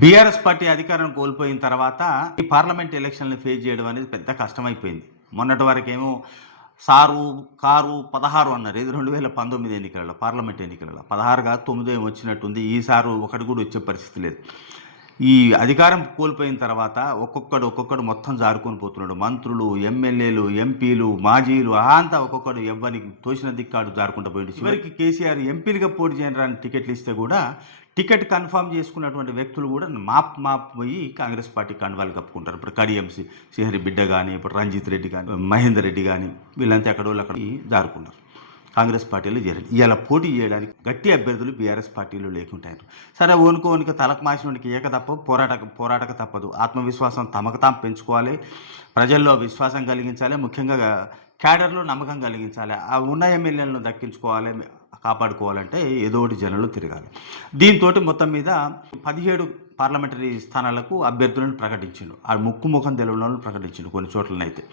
BRS party అధికారం కోల్పోయిన తర్వాత ఈ పార్లమెంట్ ఎలక్షన్లు ఫేస్ చేయడం అనేది పెద్ద కష్టమైపోయింది. మొన్నటి వరకు ఏమో సారు కారు పదహారు అన్నారు. ఇది రెండు వేల పంతొమ్మిది ఎన్నికలలో పార్లమెంట్ ఎన్నికలలో. పదహారు కాదు తొమ్మిది ఏమో వచ్చినట్టుంది. ఈసారి ఒకటి కూడా వచ్చే పరిస్థితి లేదు. ఈ అధికారం కోల్పోయిన తర్వాత ఒక్కొక్కడు ఒక్కొక్కడు మొత్తం జారుకొని పోతున్నాడు. మంత్రులు ఎమ్మెల్యేలు ఎంపీలు మాజీలు అంతా ఒక్కొక్కడు ఎవ్వరికి తోచిన దిక్కాడు జారుకుంటూ పోయింది చివరికి కేసీఆర్ ఎంపీలుగా పోటీ చేయడానికి టికెట్లు ఇస్తే కూడా టికెట్ కన్ఫర్మ్ చేసుకున్నటువంటి వ్యక్తులు కూడా మాప్ మాప్ పోయి కాంగ్రెస్ పార్టీ కండువాలు కప్పుకుంటారు. ఇప్పుడు కడియంసి శ్రీహరి బిడ్డ కానీ ఇప్పుడు రంజిత్ రెడ్డి కానీ మహేందర్ రెడ్డి కానీ వీళ్ళంతా ఎక్కడో అక్కడ జారుకున్నారు. కాంగ్రెస్ పార్టీలో చేరారు. ఇలా పోటీ చేయడానికి గట్టి అభ్యర్థులు బీఆర్ఎస్ పార్టీలో లేకుంటారు. సరే ఓనుకో ఓనుక తలకు మాసినోనికి ఏక తప్ప పోరాటక పోరాటక తప్పదు. ఆత్మవిశ్వాసం తమకు తాము పెంచుకోవాలి. ప్రజల్లో విశ్వాసం కలిగించాలి. ముఖ్యంగా క్యాడర్లో నమ్మకం కలిగించాలి. ఆ ఉన్న ఎమ్మెల్యేలను దక్కించుకోవాలి. కాపాడుకోవాలంటే ఏదో ఒకటి జనంలో తిరగాలి. దీంతో మొత్తం మీద పదిహేడు పార్లమెంటరీ స్థానాలకు అభ్యర్థులను ప్రకటించిండు ఆ ముక్కు ముఖం తెలియని ప్రకటించిండు కొన్ని చోట్లనైతే.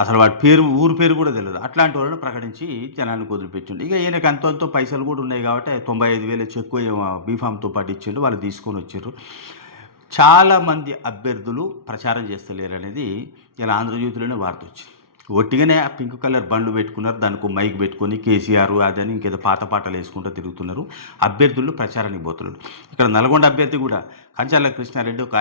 అసలు వాడి పేరు ఊరు పేరు కూడా తెలియదు అట్లాంటి వాళ్ళని ప్రకటించి జనాన్ని వదిలిపెట్టిండు. ఇక ఈయనకి అంతంతో పైసలు కూడా ఉన్నాయి కాబట్టి తొంభై ఐదు వేల చెక్కు బీఫామ్తో పాటు ఇచ్చిండు. వాళ్ళు తీసుకొని వచ్చారు చాలామంది అభ్యర్థులు ప్రచారం చేస్తలేరు అనేది ఇలా ఆంధ్రజ్యోతిలోనే వార్త వచ్చింది. ఒట్టిగానే ఆ పింక్ కలర్ బండ్లు పెట్టుకున్నారు. దానికి మైక్ పెట్టుకొని కేసీఆర్ అదని ఇంకేదో పాత పాటలు వేసుకుంటూ తిరుగుతున్నారు. అభ్యర్థులు ప్రచారానికి పోతున్నారు. ఇక్కడ నల్గొండ అభ్యర్థి కూడా కంచాల కృష్ణారెడ్డి ఒక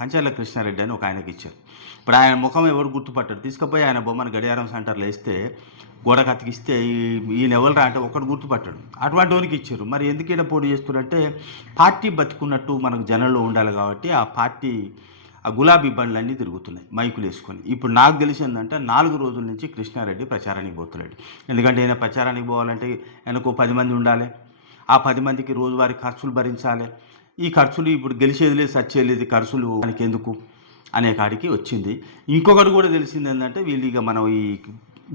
కంచాల కృష్ణారెడ్డి అని ఒక ఆయనకి ఇచ్చారు. ఇప్పుడు ఆయన ముఖం ఎవరు గుర్తుపట్టారు. తీసుకుపోయి ఆయన బొమ్మను గడియారం సెంటర్లో వేస్తే గోడ కతికిస్తే ఈ- ఈయన ఎవరు అంటే ఒకడు గుర్తుపట్టాడు. అటువంటి వానికి ఇచ్చారు. మరి ఎందుకు ఈయన పోటీ చేస్తున్నారంటే పార్టీ బతుకున్నట్టు మనకు జనంలో ఉండాలి కాబట్టి ఆ పార్టీ ఆ గులాబీ బండ్లన్నీ తిరుగుతున్నాయి మైకులు వేసుకొని. ఇప్పుడు నాకు తెలిసిందంటే నాలుగు రోజుల నుంచి కృష్ణారెడ్డి ప్రచారానికి పోతున్నాడు ఎందుకంటే ఆయన ప్రచారానికి పోవాలంటే ఆయనకు పది మంది ఉండాలి. ఆ పది మందికి రోజువారీ ఖర్చులు భరించాలి. ఈ ఖర్చులు ఇప్పుడు గెలిచేది లేదు సచ్చేది లేదు ఖర్చులు మనకి ఎందుకు అనే కాడికి వచ్చింది. ఇంకొకటి కూడా తెలిసింది ఏంటంటే వీళ్ళు ఇక మనం ఈ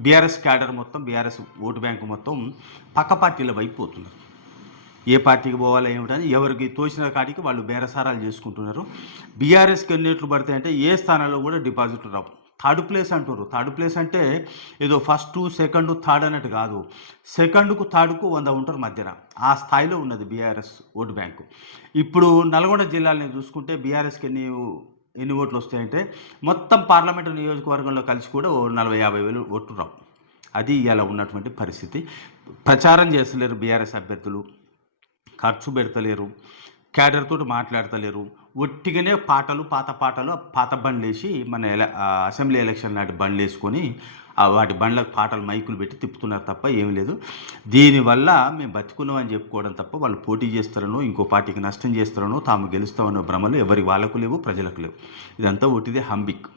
బీఆర్ఎస్ క్యాడర్ మొత్తం బీఆర్ఎస్ ఓటు బ్యాంకు మొత్తం పక్క పార్టీల వైపు పోతున్నారు. ఏ పార్టీకి పోవాలి ఏమిటని ఎవరికి తోచిన కాడికి వాళ్ళు బేరసారాలు చేసుకుంటున్నారు. బీఆర్ఎస్కి ఎన్నిట్లు పడతాయంటే ఏ స్థానాల్లో కూడా డిపాజిట్లు రావు. థర్డ్ ప్లేస్ అంటారు థర్డ్ ప్లేస్ అంటే ఏదో ఫస్ట్ సెకండ్ థర్డ్ అన్నట్టు కాదు. సెకండ్కు థర్డ్కు వంద ఉంటారు మధ్యన ఆ స్థాయిలో ఉన్నది బీఆర్ఎస్ ఓటు బ్యాంకు. ఇప్పుడు నల్గొండ జిల్లాని చూసుకుంటే బీఆర్ఎస్కి ఎన్ని ఎన్ని ఓట్లు వస్తాయంటే మొత్తం పార్లమెంటు నియోజకవర్గంలో కలిసి కూడా ఓ నలభై యాభై వేలు ఓట్లు రావు. అది ఇలా ఉన్నటువంటి పరిస్థితి. ప్రచారం చేస్తలేరు బీఆర్ఎస్ అభ్యర్థులు. ఖర్చు పెడతలేరు క్యాడర్ తోటి మాట్లాడతలేరు. ఒట్టిగానే పాటలు పాత పాటలు పాత బండ్లు వేసి మన ఎల అసెంబ్లీ ఎలక్షన్ నాటి బండ్లు వేసుకొని వాటి బండ్లకు పాటలు మైకులు పెట్టి తిప్పుతున్నారు తప్ప ఏం లేదు. దీనివల్ల మేము బతుకున్నాం అని చెప్పుకోవడం తప్ప వాళ్ళు పోటీ చేస్తారనో ఇంకో పార్టీకి నష్టం చేస్తారనో తాము గెలుస్తామన్న భ్రమలు ఎవరి వాళ్ళకు లేవు ప్రజలకు లేవు. ఇదంతా ఒట్టిదే హంబిక్.